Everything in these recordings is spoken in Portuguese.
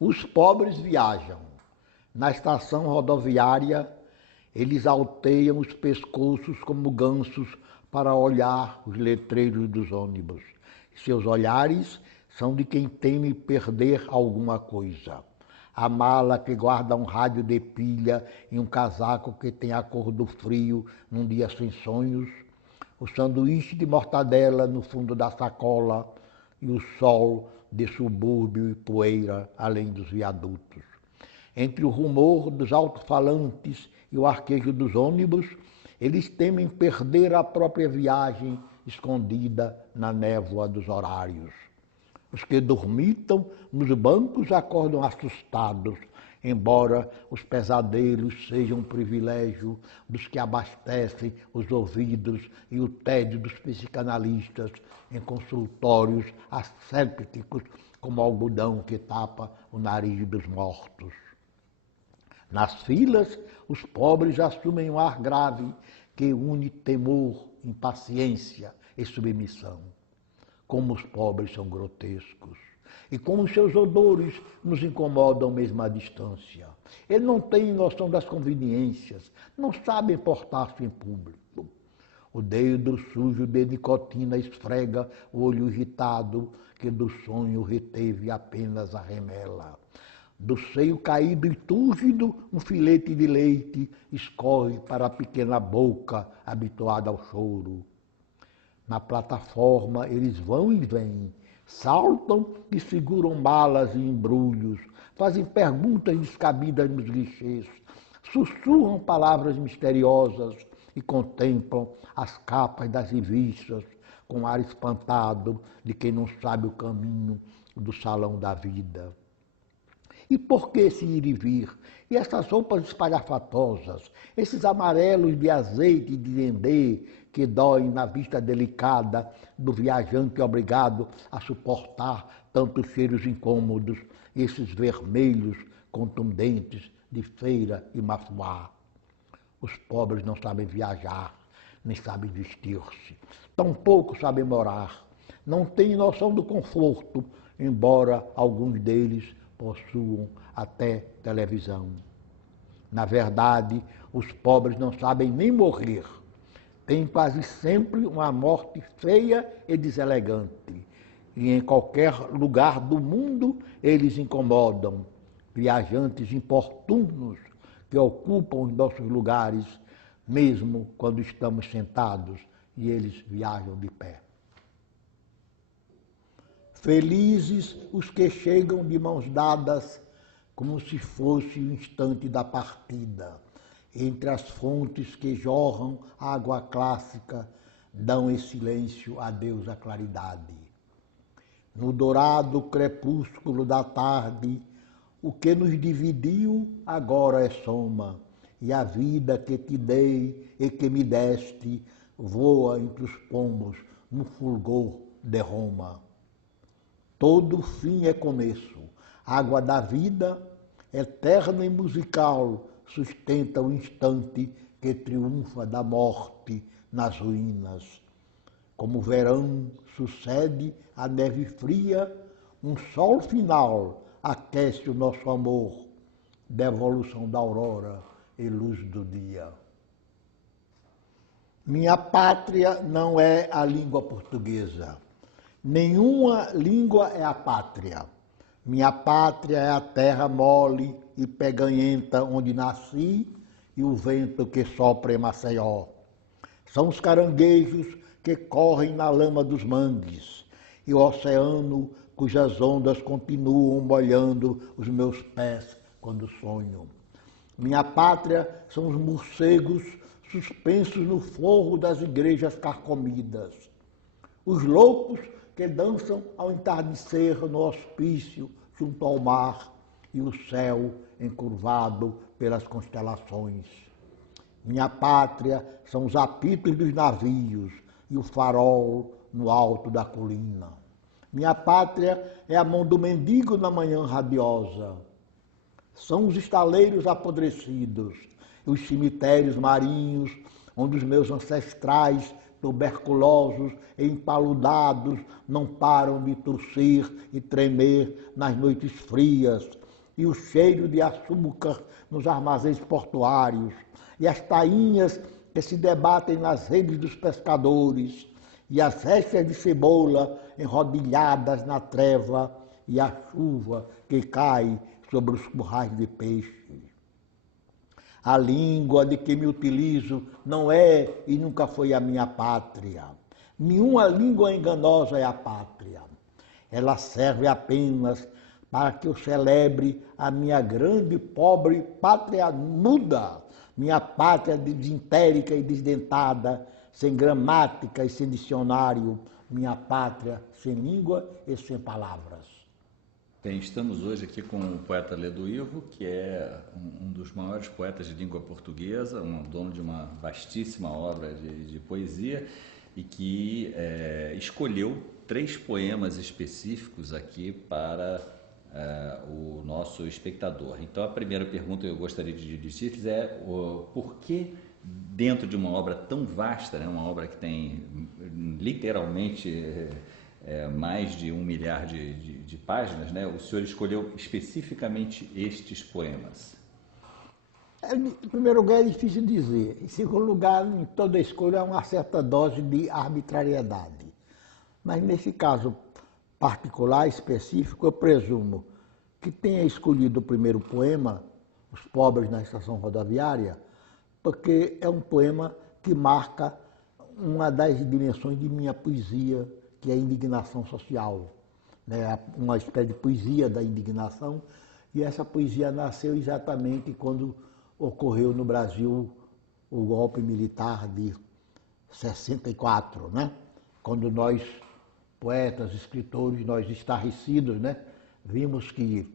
Os pobres viajam. Na estação rodoviária, eles alteiam os pescoços como gansos para olhar os letreiros dos ônibus. Seus olhares são de quem teme perder alguma coisa. A mala que guarda um rádio de pilha e um casaco que tem a cor do frio num dia sem sonhos, o sanduíche de mortadela no fundo da sacola e o sol de subúrbio e poeira além dos viadutos. Entre o rumor dos alto-falantes e o arquejo dos ônibus, eles temem perder a própria viagem escondida na névoa dos horários. Os que dormitam nos bancos acordam assustados, embora os pesadelos sejam um privilégio dos que abastecem os ouvidos e o tédio dos psicanalistas em consultórios assépticos como algodão que tapa o nariz dos mortos. Nas filas, os pobres assumem um ar grave que une temor, impaciência e submissão. Como os pobres são grotescos e como os seus odores nos incomodam mesmo à distância. Eles não têm noção das conveniências, não sabem portar-se em público. O dedo sujo de nicotina esfrega o olho irritado que do sonho reteve apenas a remela. Do seio caído e túrgido, um filete de leite escorre para a pequena boca habituada ao choro. Na plataforma, eles vão e vêm, saltam e seguram malas e embrulhos, fazem perguntas descabidas nos guichês, sussurram palavras misteriosas e contemplam as capas das revistas com ar espantado de quem não sabe o caminho do salão da vida. E por que esse ir e vir? E essas roupas espalhafatosas, esses amarelos de azeite e de dendê que doem na vista delicada do viajante obrigado a suportar tantos cheiros incômodos, esses vermelhos contundentes de feira e mafuá. Os pobres não sabem viajar, nem sabem vestir-se, tampouco sabem morar, não têm noção do conforto, embora alguns deles possuam até televisão. Na verdade, os pobres não sabem nem morrer. Têm quase sempre uma morte feia e deselegante. E em qualquer lugar do mundo eles incomodam. Viajantes importunos que ocupam os nossos lugares, mesmo quando estamos sentados e eles viajam de pé. Felizes os que chegam de mãos dadas, como se fosse o instante da partida. Entre as fontes que jorram água clássica, dão em silêncio adeus à claridade. No dourado crepúsculo da tarde, o que nos dividiu agora é soma, e a vida que te dei e que me deste voa entre os pombos no fulgor de Roma. Todo fim é começo. Água da vida, eterna e musical, sustenta o instante que triunfa da morte nas ruínas. Como o verão sucede a neve fria, um sol final aquece o nosso amor, devolução da aurora e luz do dia. Minha pátria não é a língua portuguesa. Nenhuma língua é a pátria. Minha pátria é a terra mole e peganhenta onde nasci e o vento que sopra em Maceió. São os caranguejos que correm na lama dos mangues e o oceano cujas ondas continuam molhando os meus pés quando sonho. Minha pátria são os morcegos suspensos no forro das igrejas carcomidas. Os loucos que dançam ao entardecer no hospício junto ao mar e o céu encurvado pelas constelações. Minha pátria são os apitos dos navios e o farol no alto da colina. Minha pátria é a mão do mendigo na manhã radiosa. São os estaleiros apodrecidos, os cemitérios marinhos, onde os meus ancestrais tuberculosos e empaludados não param de tossir e tremer nas noites frias, e o cheiro de açúcar nos armazéns portuários, e as tainhas que se debatem nas redes dos pescadores, e as restas de cebola enrodilhadas na treva, e a chuva que cai sobre os currais de peixe. A língua de que me utilizo não é e nunca foi a minha pátria. Nenhuma língua enganosa é a pátria. Ela serve apenas para que eu celebre a minha grande e pobre pátria muda, minha pátria desintérica e desdentada, sem gramática e sem dicionário, minha pátria sem língua e sem palavras. Bem, estamos hoje aqui com o poeta Ledo Ivo, que é um dos maiores poetas de língua portuguesa, um dono de uma vastíssima obra de poesia e que escolheu 3 poemas específicos aqui para o nosso espectador. Então, a primeira pergunta que eu gostaria de dirigir é por que dentro de uma obra tão vasta, né, uma obra que tem literalmente mais de 1 milhar de páginas, né, o senhor escolheu especificamente estes poemas? Em primeiro lugar, é difícil dizer. Em segundo lugar, em toda escolha há uma certa dose de arbitrariedade. Mas nesse caso particular, específico, eu presumo que tenha escolhido o primeiro poema, Os Pobres na Estação Rodoviária, porque é um poema que marca uma das dimensões de minha poesia, que é a indignação social, né? Uma espécie de poesia da indignação, e essa poesia nasceu exatamente quando ocorreu no Brasil o golpe militar de 64, né? Quando nós, poetas, escritores, nós estarrecidos, né? Vimos que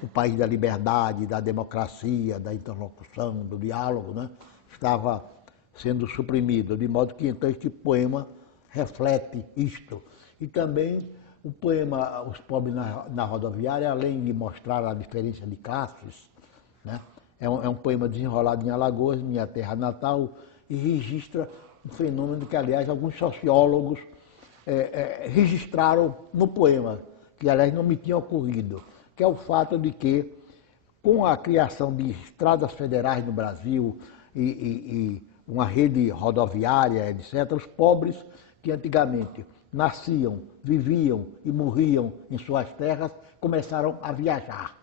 o país da liberdade, da democracia, da interlocução, do diálogo, né? Estava sendo suprimido, de modo que então este poema reflete isto. E também o poema Os Pobres na Rodoviária, além de mostrar a diferença de classes, né? É um poema desenrolado em Alagoas, minha terra natal, e registra um fenômeno que, aliás, alguns sociólogos registraram no poema, que, aliás, não me tinha ocorrido, que é o fato de que, com a criação de estradas federais no Brasil e uma rede rodoviária, etc., os pobres que antigamente nasciam, viviam e morriam em suas terras, começaram a viajar.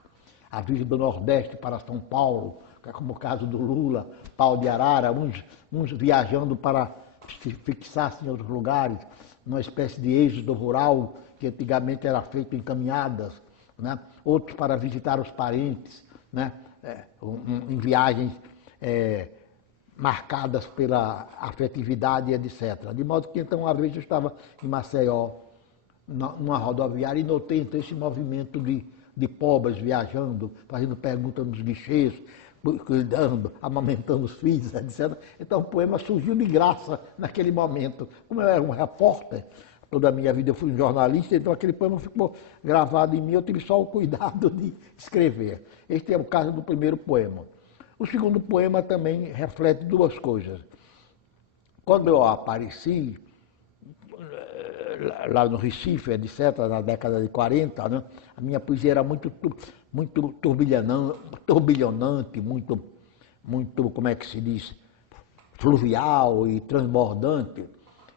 A vir do Nordeste para São Paulo, como o caso do Lula, Pau de Arara, uns viajando para se fixar-se em outros lugares, numa espécie de êxodo rural, que antigamente era feito em caminhadas, né? Outros para visitar os parentes, né? Em viagens marcadas pela afetividade, etc. De modo que, então, uma vez eu estava em Maceió, numa rodoviária, e notei, então, esse movimento de pobres viajando, fazendo perguntas nos guichês, cuidando, amamentando os filhos, etc. Então, o poema surgiu de graça naquele momento. Como eu era um repórter, toda a minha vida eu fui um jornalista, então aquele poema ficou gravado em mim, eu tive só o cuidado de escrever. Este é o caso do primeiro poema. O segundo poema também reflete 2 coisas. Quando eu apareci, lá no Recife, etc., na década de 40, né, a minha poesia era muito turbilhonante, muito, como é que se diz, fluvial e transbordante.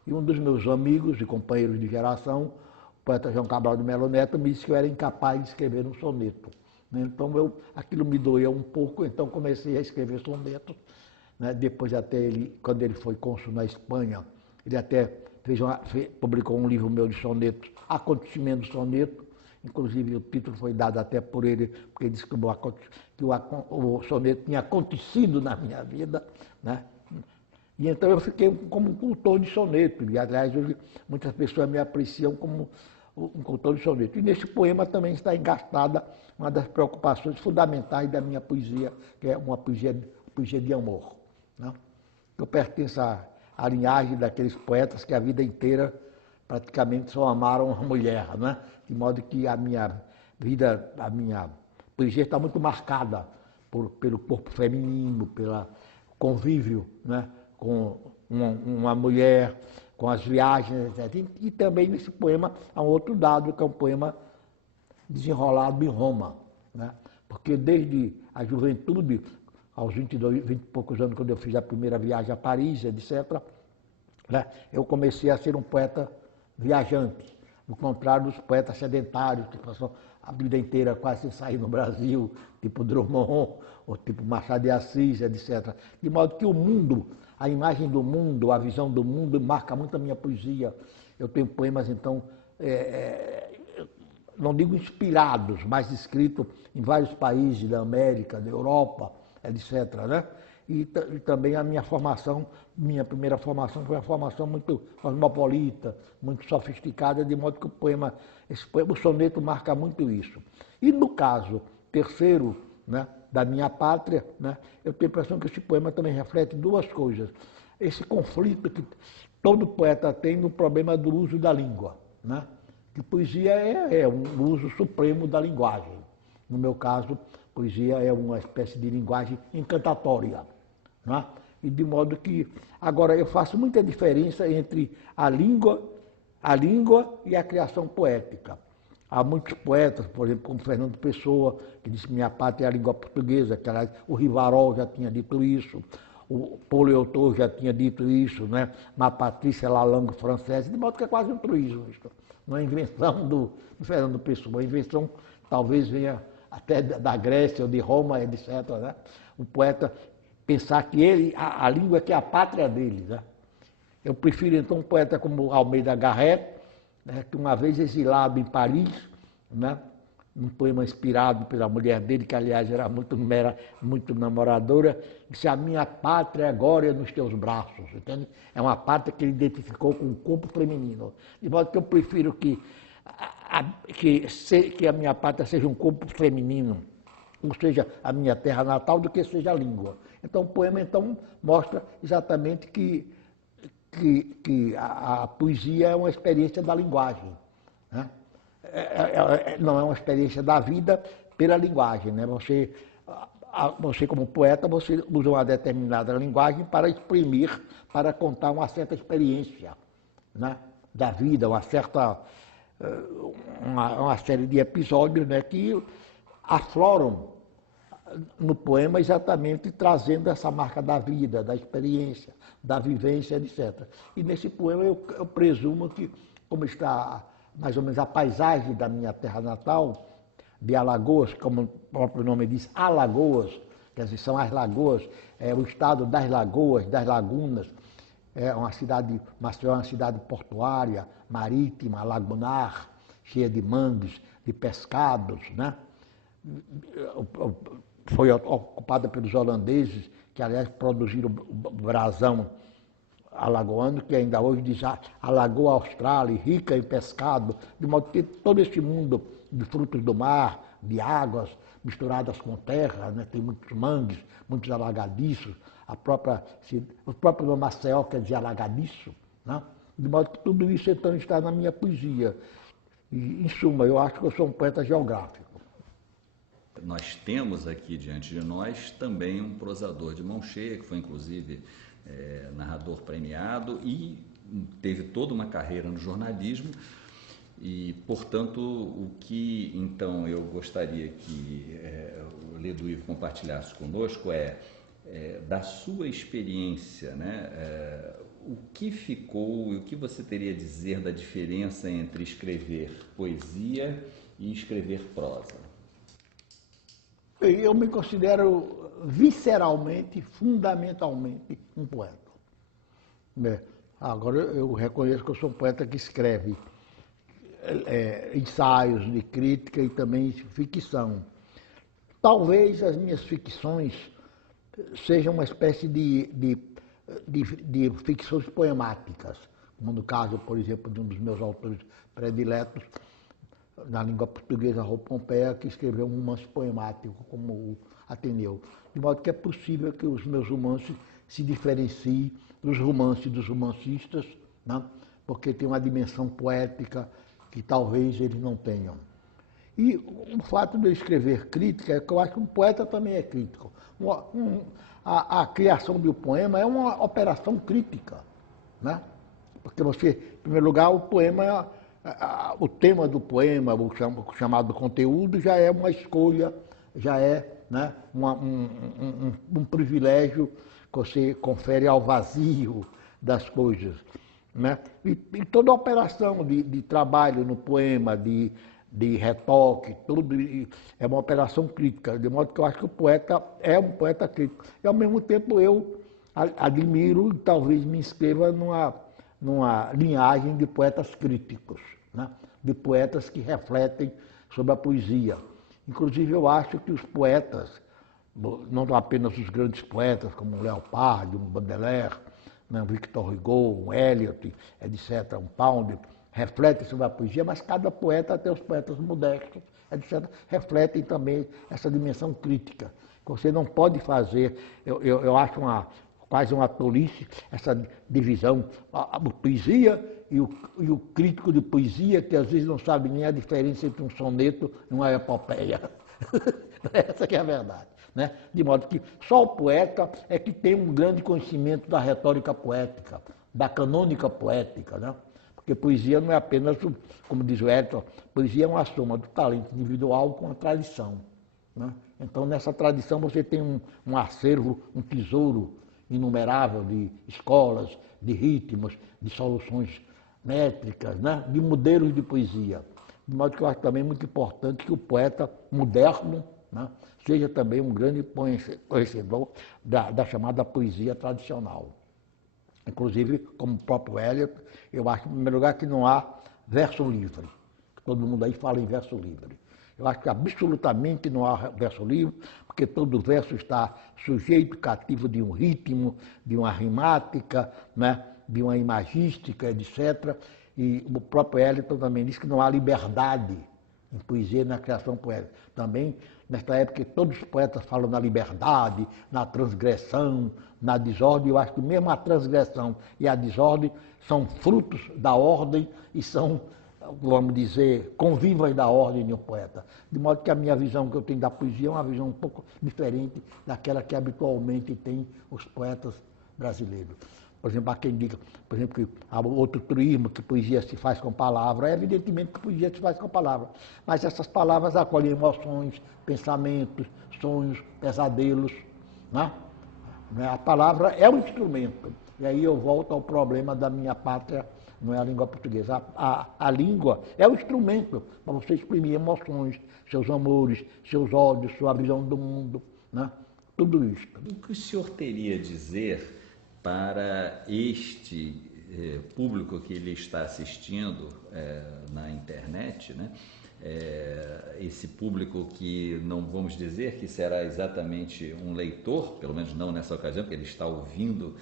E um dos meus amigos e companheiros de geração, o poeta João Cabral de Melo Neto, me disse que eu era incapaz de escrever um soneto. Então, aquilo me doeu um pouco, então comecei a escrever sonetos. Né? Depois, quando ele foi cônsul na Espanha, ele até publicou um livro meu de sonetos, Acontecimento do Soneto. Inclusive, o título foi dado até por ele, porque ele disse que o soneto tinha acontecido na minha vida. Né? E então eu fiquei como um cultor de soneto. E, aliás, hoje muitas pessoas me apreciam como um cultor de soneto. E nesse poema também está engastada uma das preocupações fundamentais da minha poesia, que é uma poesia de amor. Né? Eu pertenço à linhagem daqueles poetas que a vida inteira praticamente só amaram uma mulher, né? De modo que a minha poesia está muito marcada pelo corpo feminino, pelo convívio, né? Com uma mulher, com as viagens, etc. E também nesse poema há um outro dado, que é um poema desenrolado em Roma, né? porque desde a juventude, aos 22, 20 e poucos anos, quando eu fiz a primeira viagem a Paris, etc., né, eu comecei a ser um poeta viajante, ao contrário dos poetas sedentários, que passam a vida inteira quase sem sair no Brasil, tipo Drummond, ou tipo Machado de Assis, etc. De modo que o mundo, a imagem do mundo, a visão do mundo marca muito a minha poesia. Eu tenho poemas, então, não digo inspirados, mas escritos em vários países da América, da Europa, etc., né? E também a minha formação, minha primeira formação foi uma formação muito cosmopolita, muito sofisticada, de modo que o soneto marca muito isso. E no caso terceiro, né, da minha pátria, né, eu tenho a impressão que esse poema também reflete duas coisas. Esse conflito que todo poeta tem no problema do uso da língua, né? Que poesia é um uso supremo da linguagem. No meu caso, poesia é uma espécie de linguagem encantatória. Né? E de modo que, agora, eu faço muita diferença entre a língua e a criação poética. Há muitos poetas, por exemplo, como Fernando Pessoa, que disse que minha pátria é a língua portuguesa, que aliás, o Rivarol já tinha dito isso, o Paulo Eutor já tinha dito isso, né? Ma Patrícia Lalande francesa, de modo que é quase um truísmo isso. Não é invenção do Fernando Pessoa, a invenção talvez venha até da Grécia ou de Roma, etc., né? O poeta pensar que a língua que é a pátria dele, né? Eu prefiro então um poeta como Almeida Garrett, né, que uma vez exilado em Paris, né, um poema inspirado pela mulher dele, que aliás era muito namoradora, disse: a minha pátria agora é nos teus braços, entende? É uma pátria que ele identificou com o corpo feminino. De modo que eu prefiro que a minha pátria seja um corpo feminino, ou seja, a minha terra natal, do que seja a língua. Então o poema mostra exatamente que a poesia é uma experiência da linguagem, né? Não é uma experiência da vida pela linguagem, né? Você como poeta, você usa uma determinada linguagem para exprimir, para contar uma certa experiência, né, da vida, uma série de episódios, né, que afloram no poema exatamente trazendo essa marca da vida, da experiência, da vivência, etc. E nesse poema eu presumo que, como está mais ou menos a paisagem da minha terra natal, de Alagoas, como o próprio nome diz, Alagoas, quer dizer, são as lagoas, é o estado das lagoas, das lagunas, é uma cidade, Maceió é uma cidade portuária, marítima, lagunar, cheia de mangues, de pescados, né? Foi ocupada pelos holandeses, que aliás produziram o brasão alagoano, que ainda hoje diz a Lagoa Austral, rica em pescado, de modo que todo esse mundo de frutos do mar, de águas misturadas com terra, né? Tem muitos mangues, muitos alagadiços, o próprio nome Maceió quer dizer alagadiço, né? De modo que tudo isso então está na minha poesia. E, em suma, eu acho que eu sou um poeta geográfico. Nós temos aqui diante de nós também um prosador de mão cheia, que foi inclusive narrador premiado e teve toda uma carreira no jornalismo. E, portanto, o que então eu gostaria que o Ledo compartilhasse conosco da sua experiência, né? O que ficou e o que você teria a dizer da diferença entre escrever poesia e escrever prosa? Eu me considero visceralmente, fundamentalmente, um poeta. Agora, eu reconheço que eu sou um poeta que escreve ensaios de crítica e também ficção. Talvez as minhas ficções sejam uma espécie de ficções poemáticas, como no caso, por exemplo, de um dos meus autores prediletos, na língua portuguesa, Raul Pompeia, que escreveu um romance poemático como o Ateneu. De modo que é possível que os meus romances se diferenciem dos romances dos romancistas, né? Porque tem uma dimensão poética que talvez eles não tenham. E o fato de eu escrever crítica é que eu acho que um poeta também é crítico. A criação de um poema é uma operação crítica, né? Porque você, em primeiro lugar, o tema do poema, o chamado conteúdo, já é uma escolha já é, né, um privilégio que você confere ao vazio das coisas. Né? E toda a operação de trabalho no poema, de retoque, tudo é uma operação crítica, de modo que eu acho que o poeta é um poeta crítico. E, ao mesmo tempo, eu admiro e talvez me inscreva numa linhagem de poetas críticos, né? De poetas que refletem sobre a poesia. Inclusive, eu acho que os poetas, não apenas os grandes poetas, como Leopardi, um Baudelaire, né, Victor Hugo, um Eliot, etc., um Pound, refletem sobre a poesia, mas cada poeta, até os poetas modestos, etc., refletem também essa dimensão crítica. Você não pode fazer, eu acho quase uma tolice, essa divisão, a poesia e o crítico de poesia, que às vezes não sabe nem a diferença entre um soneto e uma epopeia. Essa que é a verdade. Né? De modo que só o poeta é que tem um grande conhecimento da retórica poética, da canônica poética, né? Porque poesia não é apenas, como diz o Edson, poesia é uma soma do talento individual com a tradição. Né? Então, nessa tradição, você tem um acervo, um tesouro inumerável de escolas, de ritmos, de soluções métricas, né? De modelos de poesia. De modo que eu acho também muito importante que o poeta moderno, né, seja também um grande conhecedor da chamada poesia tradicional. Inclusive, como o próprio Eliot, eu acho, em primeiro lugar, que não há verso livre. Todo mundo aí fala em verso livre. Eu acho que absolutamente não há verso livre, porque todo verso está sujeito, cativo de um ritmo, de uma rimática, né, de uma imagística, etc. E o próprio Eliot também diz que não há liberdade em poesia e na criação poética. Também, nesta época, todos os poetas falam na liberdade, na transgressão, na desordem. Eu acho que mesmo a transgressão e a desordem são frutos da ordem e são, vamos dizer, convivas da ordem de um poeta. De modo que a minha visão que eu tenho da poesia é uma visão um pouco diferente daquela que habitualmente tem os poetas brasileiros. Por exemplo, há quem diga, por exemplo, que há outro truísmo, que poesia se faz com palavra. É evidentemente que poesia se faz com palavra. Mas essas palavras acolhem emoções, pensamentos, sonhos, pesadelos. Né? A palavra é um instrumento. E aí eu volto ao problema da minha pátria, não é a língua portuguesa. A língua é o instrumento para você exprimir emoções, seus amores, seus ódios, sua visão do mundo. Né? Tudo isso. O que o senhor teria a dizer para este público que ele está assistindo na internet, né? Esse público que não vamos dizer que será exatamente um leitor, pelo menos não nessa ocasião, porque ele está ouvindo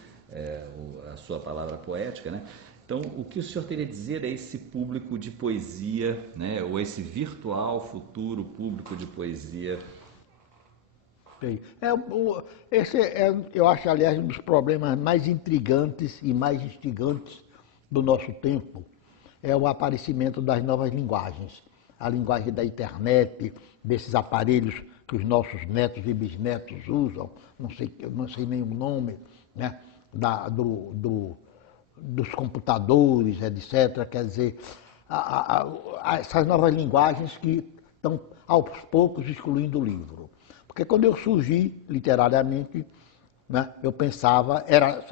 a sua palavra poética, né? Então, o que o senhor teria a dizer a esse público de poesia, né? Ou esse virtual futuro público de poesia? Esse eu acho, aliás, um dos problemas mais intrigantes e mais instigantes do nosso tempo, é o aparecimento das novas linguagens. A linguagem da internet, desses aparelhos que os nossos netos e bisnetos usam, não sei nem o nome, né? Dos computadores, etc. Quer dizer, essas novas linguagens que estão, aos poucos, excluindo o livro. Porque quando eu surgi literariamente, né, eu pensava,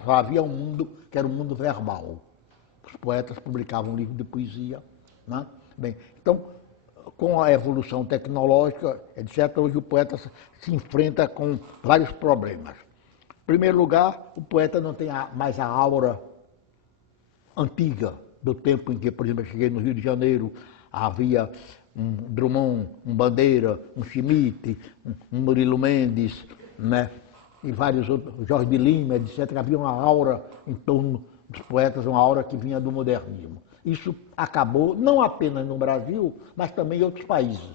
só havia um mundo que era o mundo verbal. Os poetas publicavam livros de poesia. Né? Bem, então, com a evolução tecnológica, etc., hoje o poeta se enfrenta com vários problemas. Em primeiro lugar, o poeta não tem mais a aura antiga do tempo em que, por exemplo, eu cheguei no Rio de Janeiro, havia um Drummond, um Bandeira, um Schmitt, um Murilo Mendes, né? E vários outros, Jorge de Lima, etc. Havia uma aura em torno dos poetas, uma aura que vinha do modernismo. Isso acabou, não apenas no Brasil, mas também em outros países.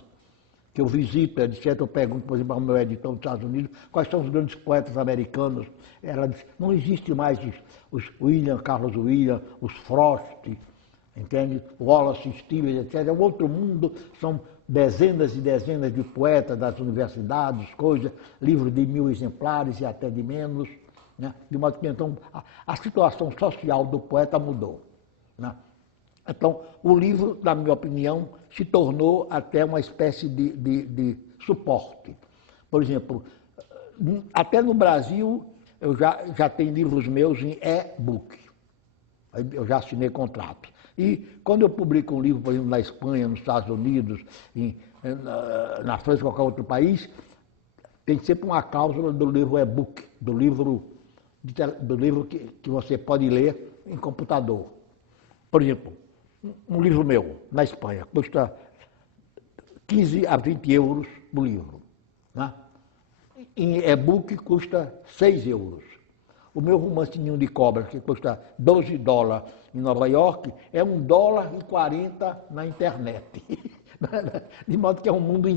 Que eu visito, etc. Eu pergunto, por exemplo, ao meu editor dos Estados Unidos, quais são os grandes poetas americanos. Ela diz, não existe mais os William, Carlos William, os Frost, entende? Wallace Stevens, etc. É um outro mundo, são dezenas e dezenas de poetas das universidades, coisas, livros de 1000 exemplares e até de menos. Né? De modo que, então, a situação social do poeta mudou. Né? Então, o livro, na minha opinião, se tornou até uma espécie de suporte. Por exemplo, até no Brasil, eu já tenho livros meus em e-book. Eu já assinei contrato. E quando eu publico um livro, por exemplo, na Espanha, nos Estados Unidos, na França, qualquer outro país, tem sempre uma cláusula do livro e-book, do livro que você pode ler em computador. Por exemplo, um livro meu, na Espanha, custa 15 a 20 euros o livro. Né? Em e-book custa 6 euros. O meu romance Ninho de Cobra, que custa $12 em Nova York, é $1,40 na internet. De modo que é um mundo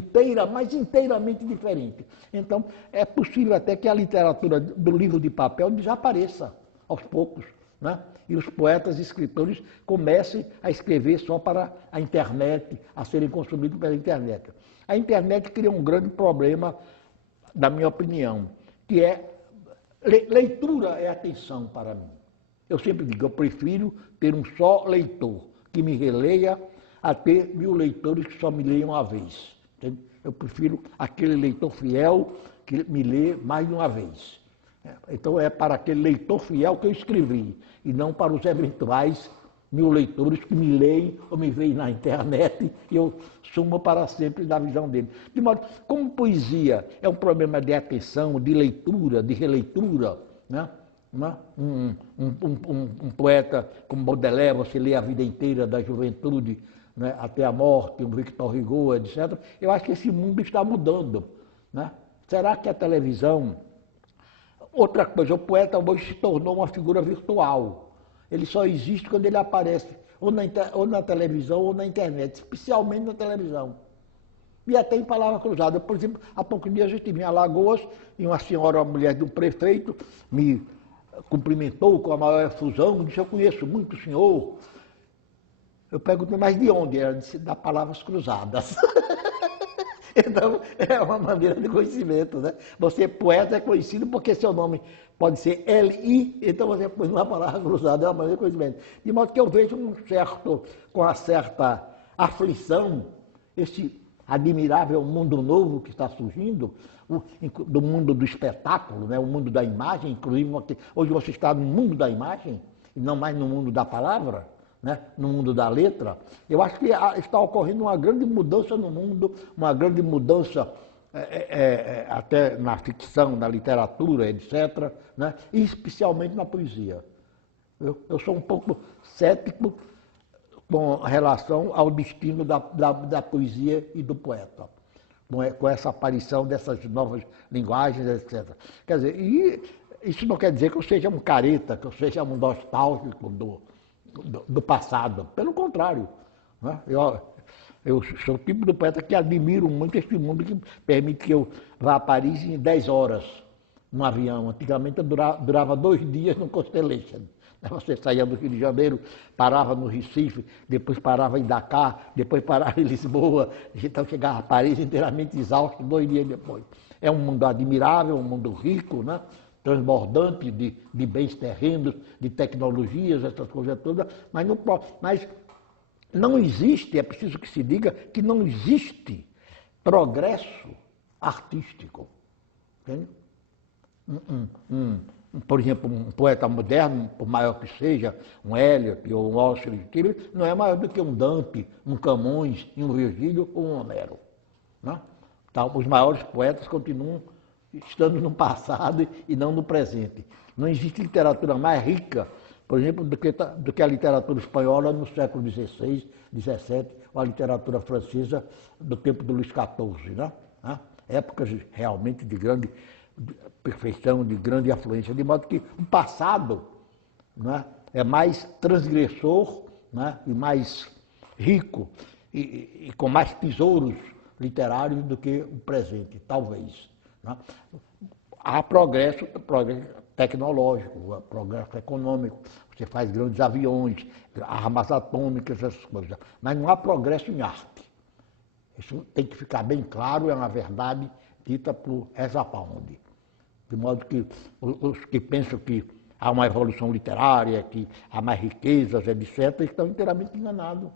mas inteiramente diferente. Então, é possível até que a literatura do livro de papel desapareça aos poucos, né? E os poetas e escritores comecem a escrever só para a internet, a serem consumidos pela internet. A internet cria um grande problema, na minha opinião, que é leitura é atenção para mim. Eu sempre digo, eu prefiro ter um só leitor que me releia a ter 1000 leitores que só me leiam uma vez. Entende? Eu prefiro aquele leitor fiel que me lê mais de uma vez. Então é para aquele leitor fiel que eu escrevi, e não para os eventuais 1000 leitores que me leem ou me veem na internet e eu sumo para sempre da visão dele. De modo, como poesia é um problema de atenção, de leitura, de releitura, né? Um poeta como Baudelaire, você lê a vida inteira da juventude, né, até a morte, um Victor Hugo, etc. Eu acho que esse mundo está mudando. Né? Será que a televisão... Outra coisa, o poeta hoje se tornou uma figura virtual. Ele só existe quando ele aparece ou na televisão ou na internet, especialmente na televisão. E até em palavra cruzada. Por exemplo, há poucos dias eu estive em Alagoas e uma senhora, uma mulher de um prefeito, me cumprimentou com a maior efusão, disse: eu conheço muito o senhor. Eu perguntei, mas de onde? Ela disse: da palavras cruzadas. Então, é uma maneira de conhecimento, né? Você, poeta, é conhecido porque seu nome pode ser L.I., então você põe uma palavra cruzada, é uma maneira de conhecimento. De modo que eu vejo com uma certa aflição, esse admirável mundo novo que está surgindo, do mundo do espetáculo, né? O mundo da imagem, inclusive hoje você está no mundo da imagem, e não mais no mundo da palavra. Né, no mundo da letra, eu acho que está ocorrendo uma grande mudança no mundo, uma grande mudança até na ficção, na literatura, etc., né, e especialmente na poesia. Eu sou um pouco cético com relação ao destino da poesia e do poeta, com essa aparição dessas novas linguagens, etc. Quer dizer, e isso não quer dizer que eu seja um careta, que eu seja um nostálgico do passado. Pelo contrário, né? Eu sou o tipo do poeta que admiro muito este mundo que permite que eu vá a Paris em 10 horas no avião. Antigamente eu durava 2 dias no Constellation. Você saía do Rio de Janeiro, parava no Recife, depois parava em Dakar, depois parava em Lisboa, então chegava a Paris inteiramente exausto 2 dias depois. É um mundo admirável, um mundo rico, né? Transbordante de bens terrenos, de tecnologias, essas coisas todas, mas não existe, é preciso que se diga que não existe progresso artístico. Entende? Por exemplo, um poeta moderno, por maior que seja, um Eliot ou um Oscar Wilde, não é maior do que um Dante, um Camões, um Virgílio ou um Homero. Né? Então, os maiores poetas continuam estando no passado e não no presente. Não existe literatura mais rica, por exemplo, do que a literatura espanhola no século XVI, XVII, ou a literatura francesa do tempo do Luís XIV. Né? Épocas realmente de grande perfeição, de grande afluência, de modo que o passado, né, é mais transgressor, né, e mais rico e com mais tesouros literários do que o presente, talvez. Né? Há progresso tecnológico, progresso econômico, você faz grandes aviões, armas atômicas, essas coisas, mas não há progresso em arte. Isso tem que ficar bem claro, é uma verdade dita por Ezra Pound. De modo que os que pensam que há uma evolução literária, que há mais riquezas, etc., estão inteiramente enganados.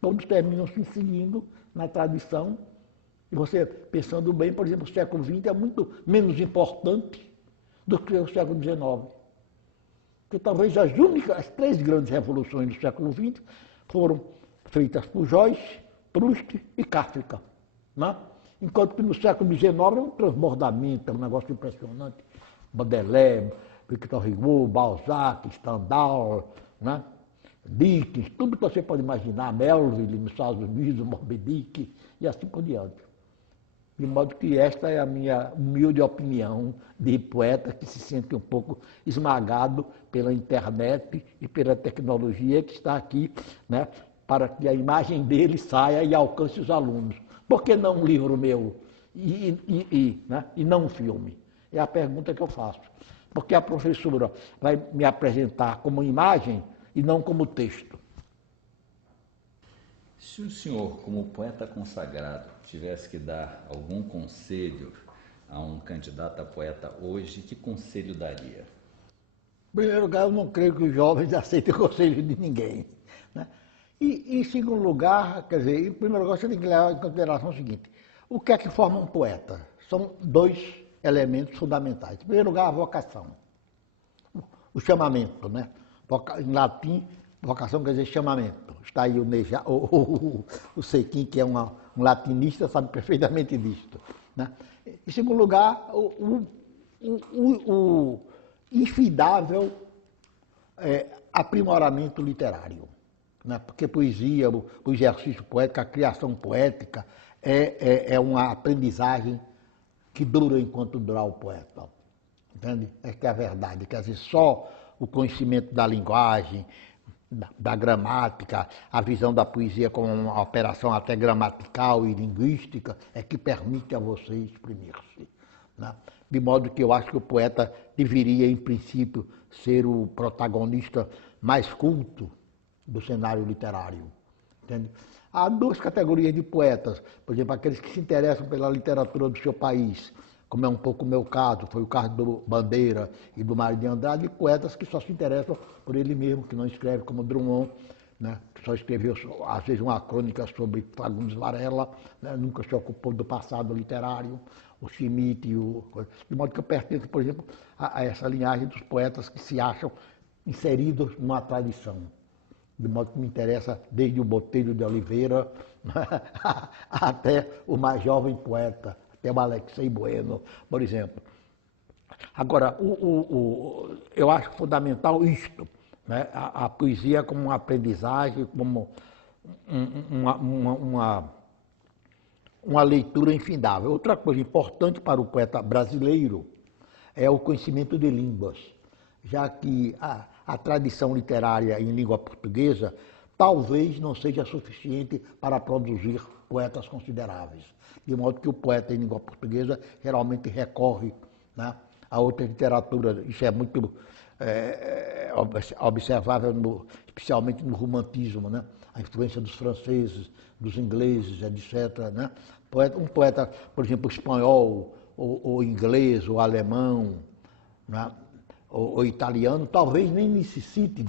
Todos terminam se seguindo na tradição E você, pensando bem, por exemplo, o século XX é muito menos importante do que o século XIX. Porque talvez as três grandes revoluções do século XX foram feitas por Joyce, Proust e Kafka. Né? Enquanto que no século XIX é um transbordamento, é um negócio impressionante. Baudelaire, Victor Hugo, Balzac, Stendhal, né? Dickens, tudo que você pode imaginar, Melville nos Estados Unidos, Moby Dick e assim por diante. De modo que esta é a minha humilde opinião de poeta que se sente um pouco esmagado pela internet e pela tecnologia que está aqui, né, para que a imagem dele saia e alcance os alunos. Por que não um livro meu né, e não um filme? É a pergunta que eu faço. Porque a professora vai me apresentar como imagem e não como texto. Se o senhor, como poeta consagrado, tivesse que dar algum conselho a um candidato a poeta hoje, que conselho daria? Em primeiro lugar, eu não creio que os jovens aceitem o conselho de ninguém. Né? E em segundo lugar, quer dizer, em primeiro lugar, você tem que levar em consideração o seguinte: o que é que forma um poeta? São dois elementos fundamentais. Em primeiro lugar, a vocação, o chamamento, né? Em latim, vocação quer dizer chamamento. Está aí o Sequim, que é um latinista, sabe perfeitamente disto. Né? Em segundo lugar, o infidável aprimoramento literário. Né? Porque poesia, o exercício poético, a criação poética é uma aprendizagem que dura enquanto durar o poeta. Entende? Esta é a verdade. Quer dizer, só o conhecimento da linguagem, da gramática, a visão da poesia como uma operação até gramatical e linguística é que permite a você exprimir-se. Né? De modo que eu acho que o poeta deveria, em princípio, ser o protagonista mais culto do cenário literário. Entende? Há duas categorias de poetas, por exemplo, aqueles que se interessam pela literatura do seu país, como é um pouco o meu caso, foi o caso do Bandeira e do Mário de Andrade, e poetas que só se interessam por ele mesmo, que não escreve como Drummond, né, que só escreveu, às vezes, uma crônica sobre Fagundes Varela, né, nunca se ocupou do passado literário, o Schmitt, de modo que eu pertenço, por exemplo, a essa linhagem dos poetas que se acham inseridos numa tradição. De modo que me interessa desde o Botelho de Oliveira até o mais jovem poeta, até o Alexei Bueno, por exemplo. Agora, eu acho fundamental isto, né? A poesia como uma aprendizagem, como uma leitura infindável. Outra coisa importante para o poeta brasileiro é o conhecimento de línguas, já que a tradição literária em língua portuguesa talvez não seja suficiente para produzir poetas consideráveis. De modo que o poeta em língua portuguesa geralmente recorre, né, a outra literatura. Isso é muito observável, especialmente no romantismo, né? A influência dos franceses, dos ingleses, etc. Né? Um poeta, por exemplo, espanhol, ou inglês, ou alemão, né? ou italiano, talvez nem necessite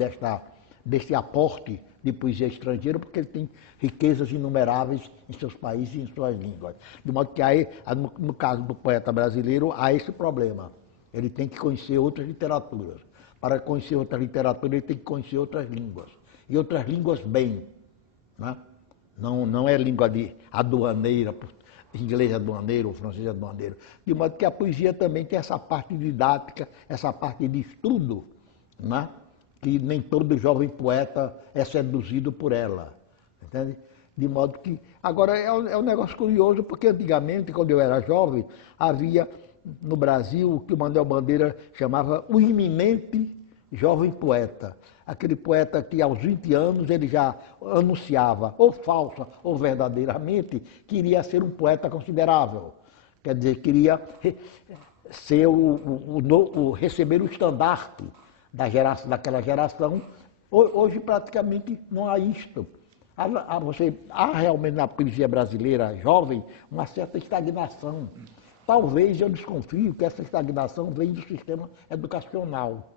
deste aporte de poesia estrangeira, porque ele tem riquezas inumeráveis em seus países e em suas línguas. De modo que aí, no caso do poeta brasileiro, há esse problema. Ele tem que conhecer outras literaturas. Para conhecer outras literaturas, ele tem que conhecer outras línguas. E outras línguas bem. Né? Não é língua de aduaneira, inglês aduaneiro ou francês aduaneiro. De modo que a poesia também tem essa parte didática, essa parte de estudo, né? Que nem todo jovem poeta é seduzido por ela. Entende? De modo que... Agora, é um negócio curioso, porque antigamente, quando eu era jovem, havia no Brasil o que o Manuel Bandeira chamava o iminente jovem poeta. Aquele poeta que aos 20 anos ele já anunciava, ou falsa ou verdadeiramente, que iria ser um poeta considerável. Quer dizer, queria ser receber o estandarte daquela geração. Hoje praticamente não há isto. Há realmente na poesia brasileira jovem uma certa estagnação. Talvez eu desconfio que essa estagnação vem do sistema educacional.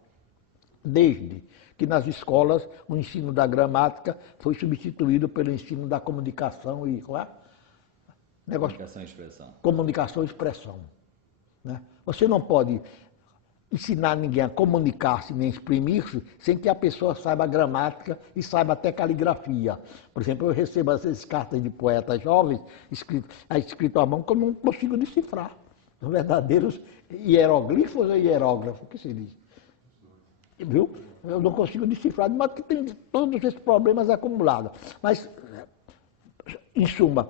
Desde que nas escolas o ensino da gramática foi substituído pelo ensino da comunicação Negócio, Comunicação e expressão. comunicação e expressão. Né? Você não pode ensinar ninguém a comunicar-se nem exprimir-se sem que a pessoa saiba gramática e saiba até caligrafia. Por exemplo, eu recebo essas cartas de poetas jovens, escrito à mão, que eu não consigo decifrar. São verdadeiros hieroglifos ou hierógrafos, o que se diz? Viu? Eu não consigo decifrar, de modo que tem todos esses problemas acumulados. Mas, em suma,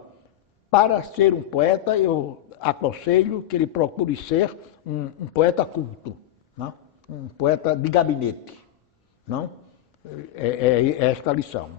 para ser um poeta, eu aconselho que ele procure ser um poeta culto, não? Um poeta de gabinete. Não? É esta a lição.